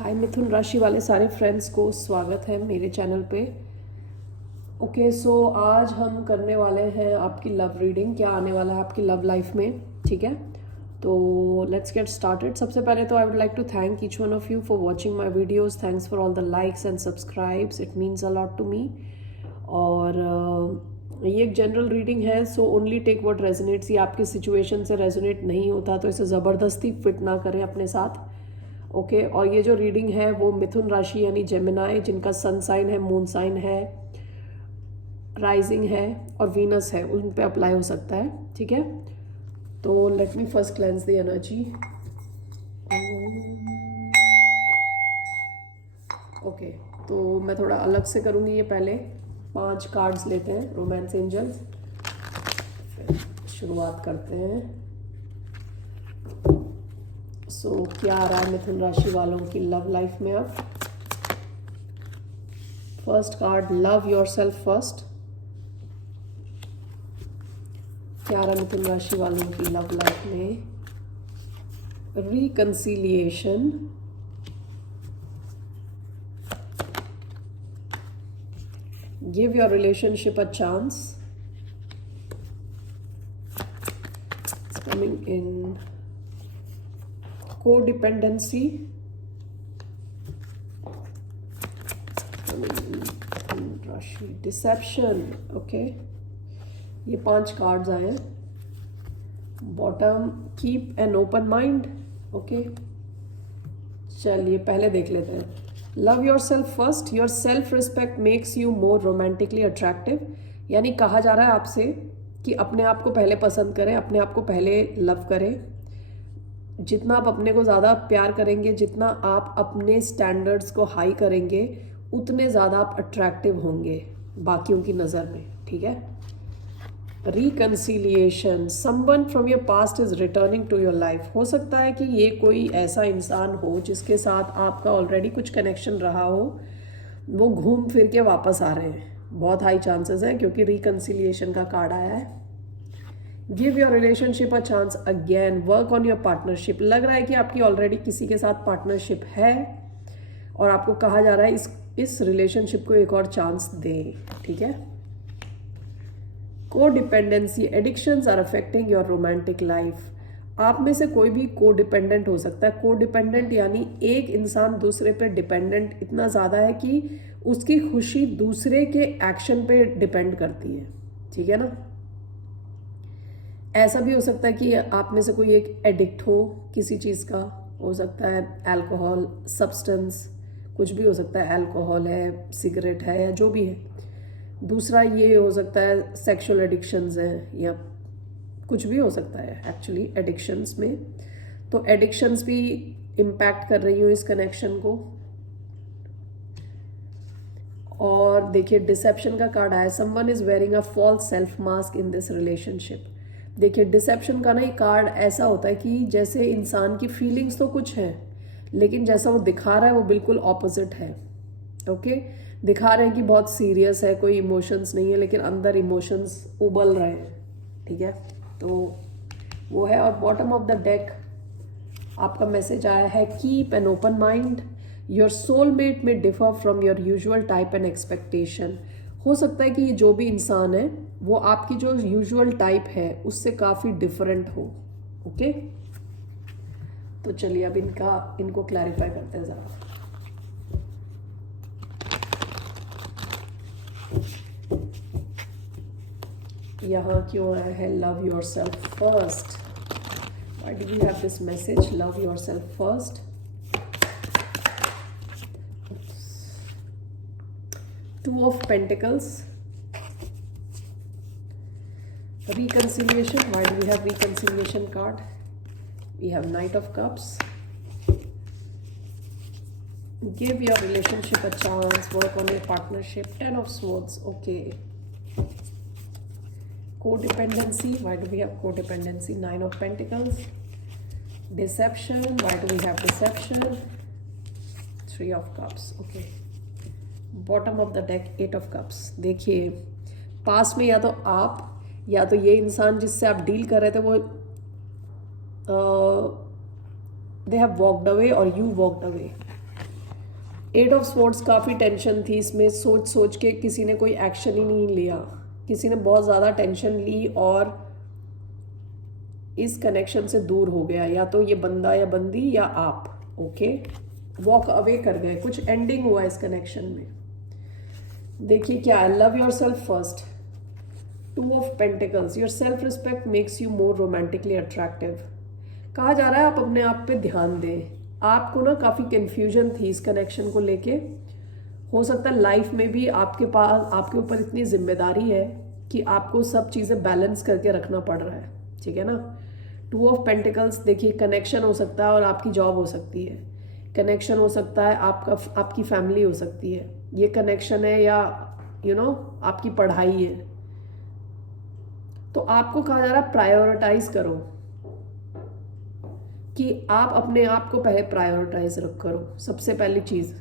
हाय मिथुन राशि वाले सारे फ्रेंड्स को स्वागत है मेरे चैनल पे। ओके सो आज हम करने वाले हैं आपकी लव रीडिंग, क्या आने वाला है आपकी लव लाइफ में। ठीक है, तो लेट्स गेट स्टार्टेड। सबसे पहले तो I would like to thank each one of you for watching my videos. Thanks for all the likes and subscribes, it means a lot to me. और ये एक जनरल रीडिंग है, so only take what resonates. ये आपकी situation से resonate नहीं होता तो इसे ज़बरदस्ती फिट ना करें अपने साथ। ओके और ये जो रीडिंग है वो मिथुन राशि यानी जेमिनाई, जिनका सन साइन है, मून साइन है, राइजिंग है और वीनस है, उन पे अप्लाई हो सकता है। ठीक है, तो let me first cleanse the energy. Okay तो मैं थोड़ा अलग से करूँगी ये। पहले 5 कार्ड्स लेते हैं रोमांस एंजल्स, फिर शुरुआत करते हैं। सो क्या आ रहा है मिथुन राशि वालों की लव लाइफ में अब। First card, love yourself first. क्या आ रहा है मिथुन राशि वालों की लव लाइफ में। Reconciliation, give your relationship a chance, coming in codependency, राशि डिसेप्शन। ओके ये 5 कार्ड्स आए हैं। Bottom, keep an open mind. Okay चलिए पहले देख लेते हैं। Love yourself first, your self respect makes you more romantically attractive. यानी कहा जा रहा है आपसे कि अपने आप को पहले पसंद करें, अपने आप को पहले लव करें। जितना आप अपने को ज़्यादा प्यार करेंगे, जितना आप अपने स्टैंडर्ड्स को हाई करेंगे, उतने ज़्यादा आप अट्रैक्टिव होंगे बाकियों की नज़र में। ठीक है, reconciliation, someone from your past is returning to your life. हो सकता है कि ये कोई ऐसा इंसान हो जिसके साथ आपका ऑलरेडी कुछ कनेक्शन रहा हो, वो घूम फिर के वापस आ रहे हैं। बहुत हाई चांसेस हैं क्योंकि रिकंसिलिएशन का कार्ड आया है। Give your relationship a chance again, work on your partnership. लग रहा है कि आपकी ऑलरेडी किसी के साथ पार्टनरशिप है और आपको कहा जा रहा है इस रिलेशनशिप को एक और चांस दें। ठीक है, codependency, addictions are affecting your romantic life. आप में से कोई भी को डिपेंडेंट हो सकता है। को डिपेंडेंट यानी एक इंसान दूसरे पे डिपेंडेंट इतना ज़्यादा है कि उसकी खुशी दूसरे के एक्शन पे डिपेंड करती है। ठीक है ना, ऐसा भी हो सकता है कि आप में से कोई एक एडिक्ट हो किसी चीज़ का। हो सकता है अल्कोहल, सब्सटेंस, कुछ भी हो सकता है। अल्कोहल है, सिगरेट है, या जो भी है। दूसरा ये हो सकता है सेक्सुअल एडिक्शंस हैं, या कुछ भी हो सकता है एक्चुअली एडिक्शंस में। तो एडिक्शंस भी इम्पैक्ट कर रही हूँ इस कनेक्शन को। और देखिए डिसेप्शन का कार्ड आया, someone is wearing a false self mask in this relationship. देखिए डिसेप्शन का ना ये कार्ड ऐसा होता है कि जैसे इंसान की फीलिंग्स तो कुछ हैं, लेकिन जैसा वो दिखा रहा है वो बिल्कुल ऑपोजिट है। ओके, दिखा रहे हैं कि बहुत सीरियस है, कोई इमोशंस नहीं है, लेकिन अंदर इमोशंस उबल रहे हैं। ठीक है, तो वो है। और बॉटम ऑफ द डेक आपका मैसेज आया है, keep an open mind, your soulmate may differ from your usual type and expectation. हो सकता है कि ये जो भी इंसान है वो आपकी जो यूजुअल टाइप है उससे काफ़ी डिफरेंट हो। ओके, तो चलिए अब इनको क्लैरिफाई करते हैं ज़रा। यहाँ क्यों आया है love yourself first. Why do we have this message, love yourself first. Two of Pentacles, reconciliation. Why do we have reconciliation card? We have Knight of Cups. Give your relationship a chance, work on your partnership. 10 of Swords. Okay, codependency. Why do we have codependency? 9 of Pentacles. Deception. Why do we have deception? 3 of Cups. Okay, bottom of the deck 8 of cups. देखिए पास में या तो आप या तो ये इंसान जिससे आप डील कर रहे थे वो they have walked away or you walked away. 8 of swords काफ़ी टेंशन थी इसमें, सोच सोच के किसी ने कोई एक्शन ही नहीं लिया, किसी ने बहुत ज़्यादा टेंशन ली और इस कनेक्शन से दूर हो गया, या तो ये बंदा या बंदी या आप, ओके, वॉक अवे कर गए, कुछ एंडिंग हुआ इस कनेक्शन में। देखिए क्या है, love yourself first, 2 of pentacles, your self respect makes you more romantically attractive. कहा जा रहा है आप अपने आप पे ध्यान दें। आपको ना काफ़ी कन्फ्यूजन थी इस कनेक्शन को लेके, हो सकता है लाइफ में भी आपके पास, आपके ऊपर इतनी जिम्मेदारी है कि आपको सब चीज़ें बैलेंस करके रखना पड़ रहा है, ठीक है ना। 2 ऑफ पेंटिकल्स, देखिए कनेक्शन हो सकता है और आपकी जॉब हो सकती है, कनेक्शन हो सकता है आपकी फैमिली हो सकती है, ये कनेक्शन है, या आपकी पढ़ाई है। तो आपको कहा जा रहा है प्रायोरिटाइज करो, कि आप अपने आप को पहले प्रायोरिटाइज करो। सबसे पहली चीज़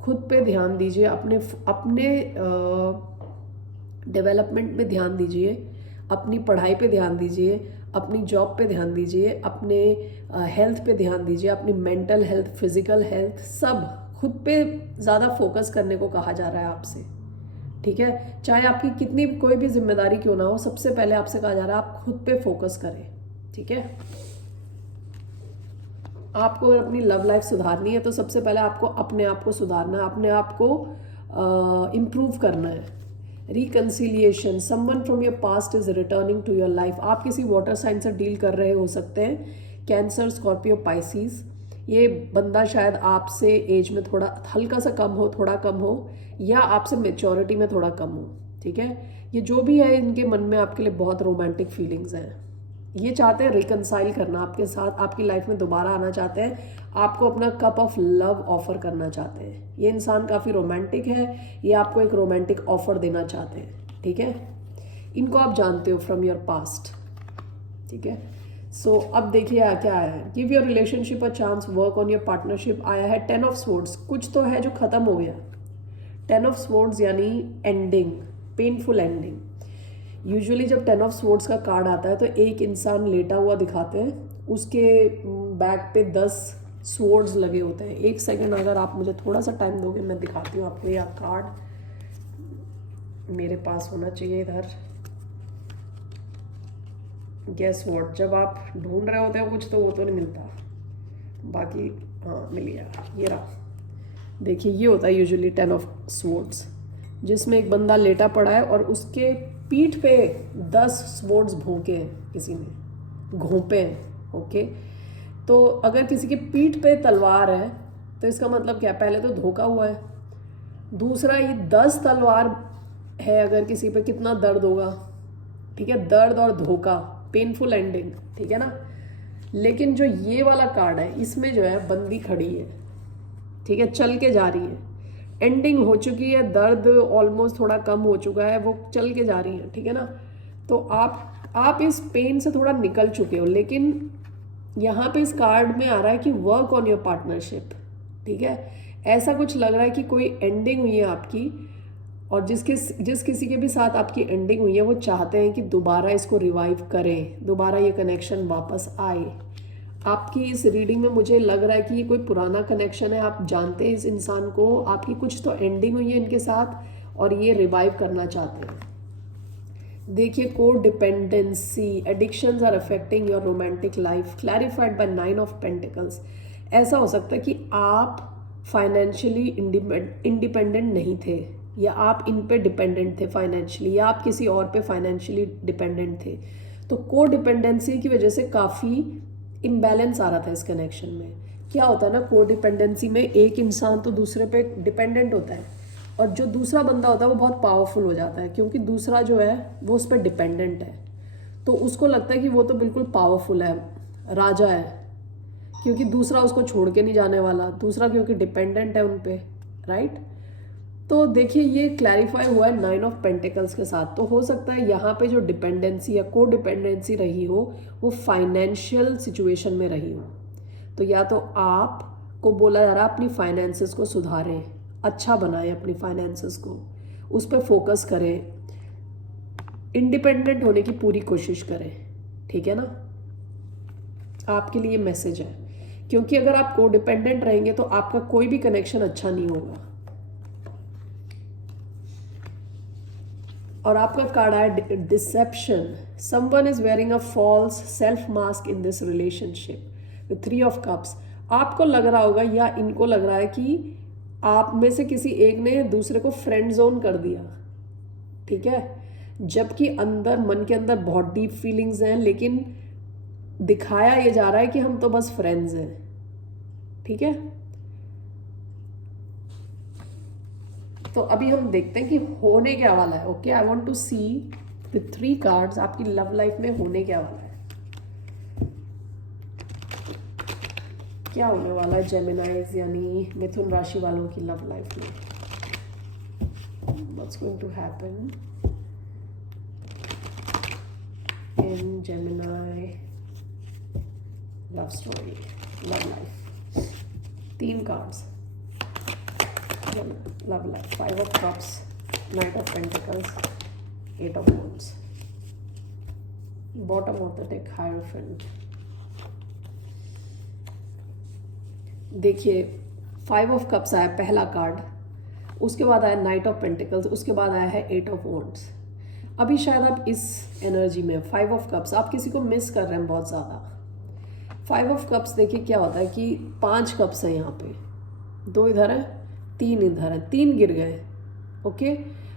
खुद पे ध्यान दीजिए, अपने डेवलपमेंट में ध्यान दीजिए, अपनी पढ़ाई पे ध्यान दीजिए, अपनी जॉब पे ध्यान दीजिए, अपने हेल्थ पे ध्यान दीजिए, अपनी मेंटल हेल्थ, फिजिकल हेल्थ, सब खुद पे ज़्यादा फोकस करने को कहा जा रहा है आपसे, ठीक है। चाहे आपकी कितनी कोई भी जिम्मेदारी क्यों ना हो, सबसे पहले आपसे कहा जा रहा है आप खुद पे फोकस करें, ठीक है। आपको अपनी लव लाइफ सुधारनी है तो सबसे पहले आपको अपने आप को सुधारना है, अपने आप को इम्प्रूव करना है। Reconciliation, someone from your past is returning to your life. आप किसी वाटर साइन से डील कर रहे हो सकते हैं, कैंसर, स्कॉर्पियो, पाइसिस। ये बंदा शायद आपसे एज में थोड़ा हल्का सा कम हो, थोड़ा कम हो, या आपसे मेच्योरिटी में थोड़ा कम हो, ठीक है। ये जो भी है, इनके मन में आपके लिए बहुत रोमांटिक फीलिंग्स हैं, ये चाहते हैं रिकनसाइल करना आपके साथ, आपकी लाइफ में दोबारा आना चाहते हैं, आपको अपना कप ऑफ लव ऑफर करना चाहते हैं। ये इंसान काफ़ी रोमांटिक है, ये आपको एक रोमांटिक ऑफर देना चाहते हैं, ठीक है। इनको आप जानते हो फ्रॉम योर पास्ट, ठीक है। सो अब देखिए क्या है, give your relationship a chance, work on your partnership. आया है 10 ऑफ स्वॉर्ड्स, कुछ तो है जो खत्म हो गया। 10 ऑफ स्वॉर्ड्स यानी एंडिंग, पेनफुल एंडिंग। यूजुअली जब 10 ऑफ स्वॉर्ड्स का कार्ड आता है तो एक इंसान लेटा हुआ दिखाते हैं, उसके बैक पे 10 स्वॉर्ड्स लगे होते हैं। एक सेकंड अगर आप मुझे थोड़ा सा टाइम दोगे, मैं दिखाती हूँ आपको। यह कार्ड मेरे पास होना चाहिए इधर। गेस व्हाट, जब आप ढूंढ रहे होते हो कुछ तो वो तो नहीं मिलता, बाकी हाँ मिल गया, ये रहा। देखिए ये होता है यूजुअली 10 ऑफ स्वॉर्ड्स, जिसमें एक बंदा लेटा पड़ा है और उसके पीठ पे 10 स्वॉर्ड्स भोंके हैं, किसी ने घोंपे हैं, ओके। तो अगर किसी की पीठ पे तलवार है तो इसका मतलब क्या, पहले तो धोखा हुआ है, दूसरा ये 10 तलवार है, अगर किसी पे कितना दर्द होगा, ठीक है। दर्द और धोखा, पेनफुल एंडिंग, ठीक है ना। लेकिन जो ये वाला कार्ड है, इसमें जो है बंदी खड़ी है, ठीक है, चल के जा रही है, एंडिंग हो चुकी है, दर्द ऑलमोस्ट थोड़ा कम हो चुका है, वो चल के जा रही है, ठीक है ना। तो आप इस पेन से थोड़ा निकल चुके हो, लेकिन यहाँ पे इस कार्ड में आ रहा है कि वर्क ऑन योर पार्टनरशिप, ठीक है। ऐसा कुछ लग रहा है कि कोई एंडिंग हुई है आपकी, और जिस किसी के भी साथ आपकी एंडिंग हुई है वो चाहते हैं कि दोबारा इसको रिवाइव करें, दोबारा ये कनेक्शन वापस आए। आपकी इस रीडिंग में मुझे लग रहा है कि ये कोई पुराना कनेक्शन है, आप जानते हैं इस इंसान को, आपकी कुछ तो एंडिंग हुई है इनके साथ और ये रिवाइव करना चाहते हैं। देखिए codependency, addictions are affecting your romantic life, clarified by 9 of pentacles. ऐसा हो सकता है कि आप फाइनेंशियली इंडिपेंडेंट नहीं थे, या आप इन पे डिपेंडेंट थे फाइनेंशियली, या आप किसी और पे फाइनेंशियली डिपेंडेंट थे। तो को डिपेंडेंसी की वजह से काफ़ी इम्बैलेंस आ रहा था इस कनेक्शन में। क्या होता है ना, को डिपेंडेंसी में एक इंसान तो दूसरे पे डिपेंडेंट होता है, और जो दूसरा बंदा होता है वो बहुत पावरफुल हो जाता है, क्योंकि दूसरा जो है वो उस पर डिपेंडेंट है, तो उसको लगता है कि वो तो बिल्कुल पावरफुल है, राजा है, क्योंकि दूसरा उसको छोड़ के नहीं जाने वाला, दूसरा क्योंकि डिपेंडेंट है उन पे, राइट। तो देखिए ये क्लैरिफाई हुआ है 9 ऑफ पेंटिकल्स के साथ। तो हो सकता है यहाँ पे जो डिपेंडेंसी या को डिपेंडेंसी रही हो वो फाइनेंशियल सिचुएशन में रही हो। तो या तो आपको बोला जा रहा है अपनी फाइनेंसेस को सुधारें, अच्छा बनाएं अपनी फाइनेंसेस को, उस पर फोकस करें, इंडिपेंडेंट होने की पूरी कोशिश करें, ठीक है ना। आपके लिए मैसेज है क्योंकि अगर आप को डिपेंडेंट रहेंगे तो आपका कोई भी कनेक्शन अच्छा नहीं होगा। और आपका कार्ड है deception. Someone is wearing a false self mask in this relationship with 3 of cups. आपको लग रहा होगा या इनको लग रहा है कि आप में से किसी एक ने दूसरे को फ्रेंड जोन कर दिया, ठीक है, जबकि अंदर मन के अंदर बहुत डीप फीलिंग्स हैं, लेकिन दिखाया ये जा रहा है कि हम तो बस फ्रेंड्स हैं, ठीक है। तो अभी हम देखते हैं कि होने क्या वाला है। Okay, I want to see with 3 cards आपकी लव लाइफ में होने क्या वाला है, क्या होने वाला है जेमिनाइज यानी मिथुन राशि वालों की लव लाइफ में। What's going to happen in Gemini love story, love life. 3 cards, love life, 5 of cups, knight of pentacles, 8 of wands, bottom of the deck hierophant. देखिए 5 ऑफ कप्स आया पहला कार्ड, उसके बाद आया नाइट ऑफ पेंटिकल्स, उसके बाद आया है 8 ऑफ wands। अभी शायद आप इस एनर्जी में 5 ऑफ कप्स आप किसी को मिस कर रहे हैं बहुत ज़्यादा। 5 ऑफ कप्स देखिए क्या होता है कि 5 कप्स हैं यहाँ पे, 2 इधर है, 3 इधर है, 3 गिर गए, ओके,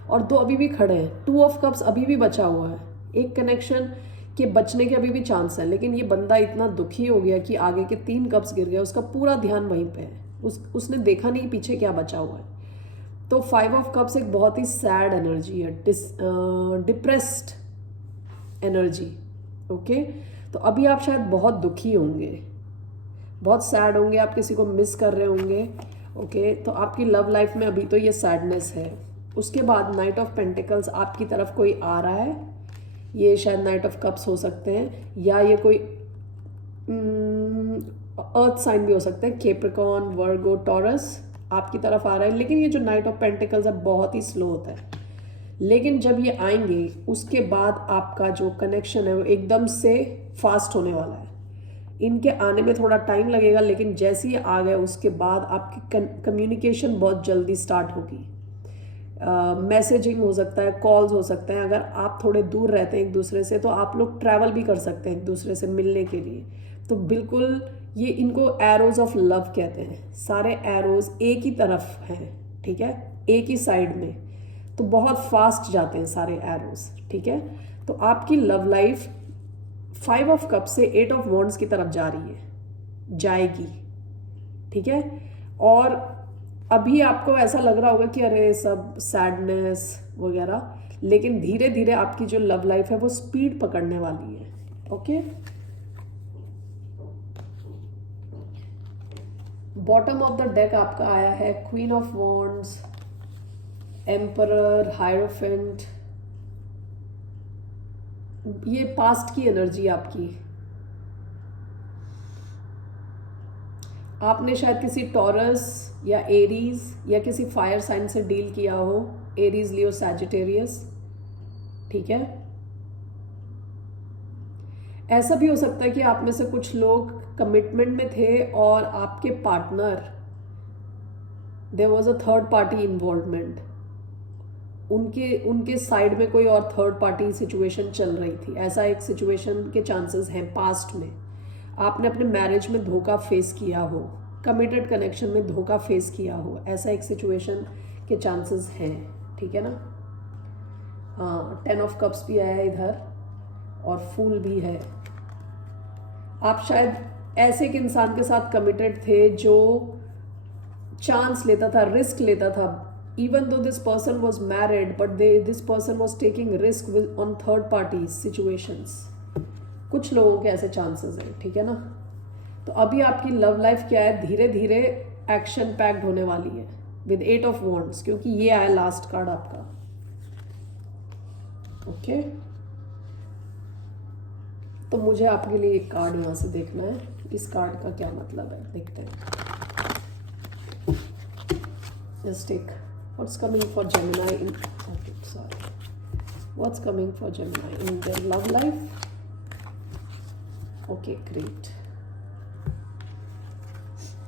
और 2 अभी भी खड़े हैं। 2 ऑफ कप्स अभी भी बचा हुआ है, एक कनेक्शन के बचने के अभी भी चांस है, लेकिन ये बंदा इतना दुखी हो गया कि आगे के 3 कप्स गिर गए, उसका पूरा ध्यान वहीं पे है, उसने देखा नहीं पीछे क्या बचा हुआ है। तो 5 ऑफ कप्स एक बहुत ही सैड एनर्जी है, डिप्रेस्ड एनर्जी, ओके। तो अभी आप शायद बहुत दुखी होंगे, बहुत सैड होंगे, आप किसी को मिस कर रहे होंगे, ओके। तो आपकी लव लाइफ में अभी तो ये सैडनेस है। उसके बाद नाइट ऑफ पेंटिकल्स आपकी तरफ कोई आ रहा है, ये शायद नाइट ऑफ कप्स हो सकते हैं, या ये कोई अर्थ साइन भी हो सकता है, कैप्रिकॉर्न, वर्गो, टॉरस आपकी तरफ आ रहा है। लेकिन ये जो नाइट ऑफ पेंटिकल्स है बहुत ही स्लो होता है, लेकिन जब ये आएंगे उसके बाद आपका जो कनेक्शन है वो एकदम से फास्ट होने वाला है। इनके आने में थोड़ा टाइम लगेगा, लेकिन जैसे ही आ गए उसके बाद आपकी कम्युनिकेशन बहुत जल्दी स्टार्ट होगी। मैसेजिंग हो सकता है, कॉल्स हो सकते हैं। अगर आप थोड़े दूर रहते हैं एक दूसरे से तो आप लोग ट्रैवल भी कर सकते हैं एक दूसरे से मिलने के लिए। तो बिल्कुल ये इनको एरोज ऑफ लव कहते हैं, सारे एरोज एक ही तरफ हैं, ठीक है, एक ही साइड में, तो बहुत फास्ट जाते हैं सारे एरोज, ठीक है। तो आपकी लव लाइफ 5 ऑफ कप से 8 ऑफ वॉन्ड्स की तरफ जा रही है, जाएगी, ठीक है। और अभी आपको ऐसा लग रहा होगा कि अरे सब सैडनेस वगैरह, लेकिन धीरे धीरे आपकी जो लव लाइफ है वो स्पीड पकड़ने वाली है, okay. Bottom of the deck आपका आया है queen of wands, emperor, hierophant. ये पास्ट की एनर्जी आपकी, आपने शायद किसी टॉरस या एरीज या किसी फायर साइन से डील किया हो, एरीज, लियो, सैजिटेरियस, ठीक है। ऐसा भी हो सकता है कि आप में से कुछ लोग कमिटमेंट में थे और आपके partner, there was a third party involvement, उनके साइड में कोई और थर्ड पार्टी सिचुएशन चल रही थी। ऐसा एक सिचुएशन के चांसेस हैं पास्ट में। आपने अपने मैरिज में धोखा फेस किया हो, कमिटेड कनेक्शन में धोखा फेस किया हो, ऐसा एक सिचुएशन के चांसेस हैं, ठीक है ना। हाँ, 10 ऑफ कप्स भी आया है इधर और फूल भी है। आप शायद ऐसे एक इंसान के साथ कमिटेड थे जो चांस लेता था, रिस्क लेता था, even though this person was married but this person was taking risk on third party situations। कुछ लोगों के ऐसे चांसेस हैं, ठीक है ना। तो अभी आपकी लव लाइफ क्या है, धीरे धीरे एक्शन पैक्ड होने वाली है विद 8 ऑफ वॉन्ड्स, क्योंकि ये आया लास्ट कार्ड आपका, ओके। तो मुझे आपके लिए एक कार्ड यहाँ से देखना है, इस कार्ड का क्या मतलब है, देखते हैं। Just take what's coming for Gemini in, okay, sorry, what's coming for Gemini in their love life. Okay, great.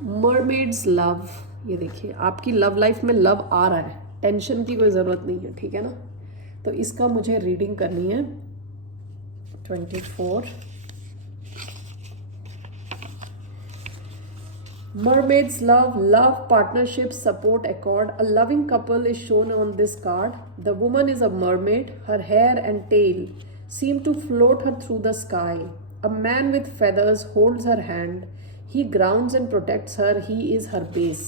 Mermaids love, ये देखिए आपकी लव लाइफ में लव आ रहा है, टेंशन की कोई ज़रूरत नहीं है, ठीक है ना। तो इसका मुझे रीडिंग करनी है 24। Mermaid's love, love, partnership, support, accord. A loving couple is shown on this card. The woman is a mermaid. Her hair and tail seem to float her through the sky. A man with feathers holds her hand. He grounds and protects her. He is her base.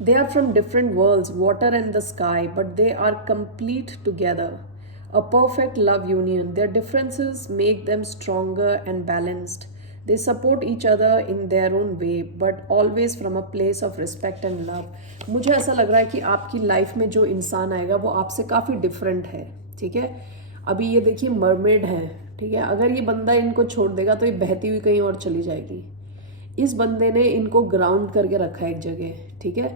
They are from different worlds, water and the sky, but they are complete together. A perfect love union. Their differences make them stronger and balanced. They support each other in their own way, but always from a place of respect and love. मुझे ऐसा लग रहा है कि आपकी लाइफ में जो इंसान आएगा वो आपसे काफ़ी डिफरेंट है, ठीक है। अभी ये देखिए मरमेड है, ठीक है। अगर ये बंदा इनको छोड़ देगा तो ये बहती हुई कहीं और चली जाएगी। इस बंदे ने इनको ग्राउंड करके रखा है एक जगह, ठीक है।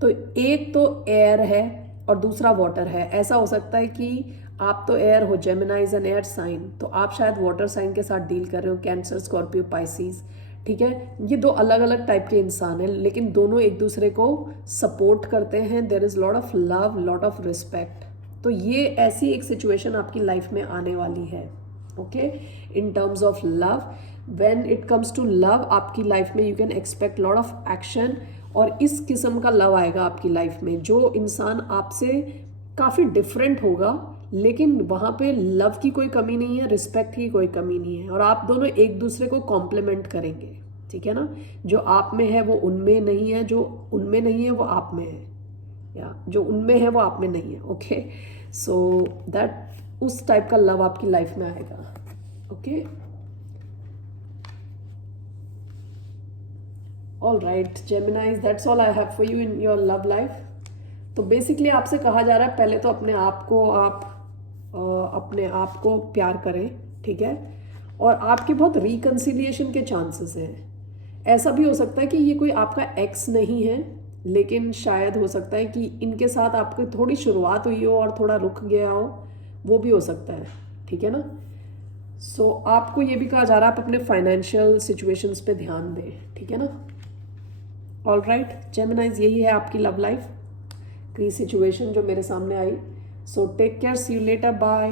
तो एक तो एयर है और दूसरा वाटर है। ऐसा हो सकता है कि आप तो एयर हो, Gemini is an air sign, तो आप शायद वाटर साइन के साथ डील कर रहे हो, कैंसर, स्कॉर्पियो, पाइसिस, ठीक है। ये दो अलग अलग टाइप के इंसान हैं, लेकिन दोनों एक दूसरे को सपोर्ट करते हैं। There is lot of love, lot of respect. तो ये ऐसी एक सिचुएशन आपकी लाइफ में आने वाली है, okay. In terms of love, when it comes to love, आपकी लाइफ में you can expect lot of action, और इस किस्म का लव आएगा आपकी लाइफ में जो इंसान आपसे काफ़ी डिफरेंट होगा, लेकिन वहाँ पे लव की कोई कमी नहीं है, रिस्पेक्ट की कोई कमी नहीं है, और आप दोनों एक दूसरे को कॉम्प्लीमेंट करेंगे, ठीक है ना। जो आप में है वो उनमें नहीं है, जो उनमें नहीं है वो आप में है, या जो उनमें है वो आप में नहीं है, ओके। सो दैट उस टाइप का लव आपकी लाइफ में आएगा, okay. All right जेमिनाइज, that's all I have for you in your love life. तो बेसिकली आपसे कहा जा रहा है पहले तो अपने आप को प्यार करें, ठीक है। और आपके बहुत रिकन्सिलिएशन के चांसेस हैं। ऐसा भी हो सकता है कि ये कोई आपका एक्स नहीं है, लेकिन शायद हो सकता है कि इनके साथ आपकी थोड़ी शुरुआत हुई हो और थोड़ा रुक गया हो, वो भी हो सकता है, ठीक है ना। सो आपको ये भी कहा जा रहा है आप अपने फाइनेंशियल सिचुएशंस पे ध्यान दें, ठीक है ना। ऑल राइट जेमिनाइज, यही है आपकी लव लाइफ की सिचुएशन जो मेरे सामने आई। So take care, see you later, bye.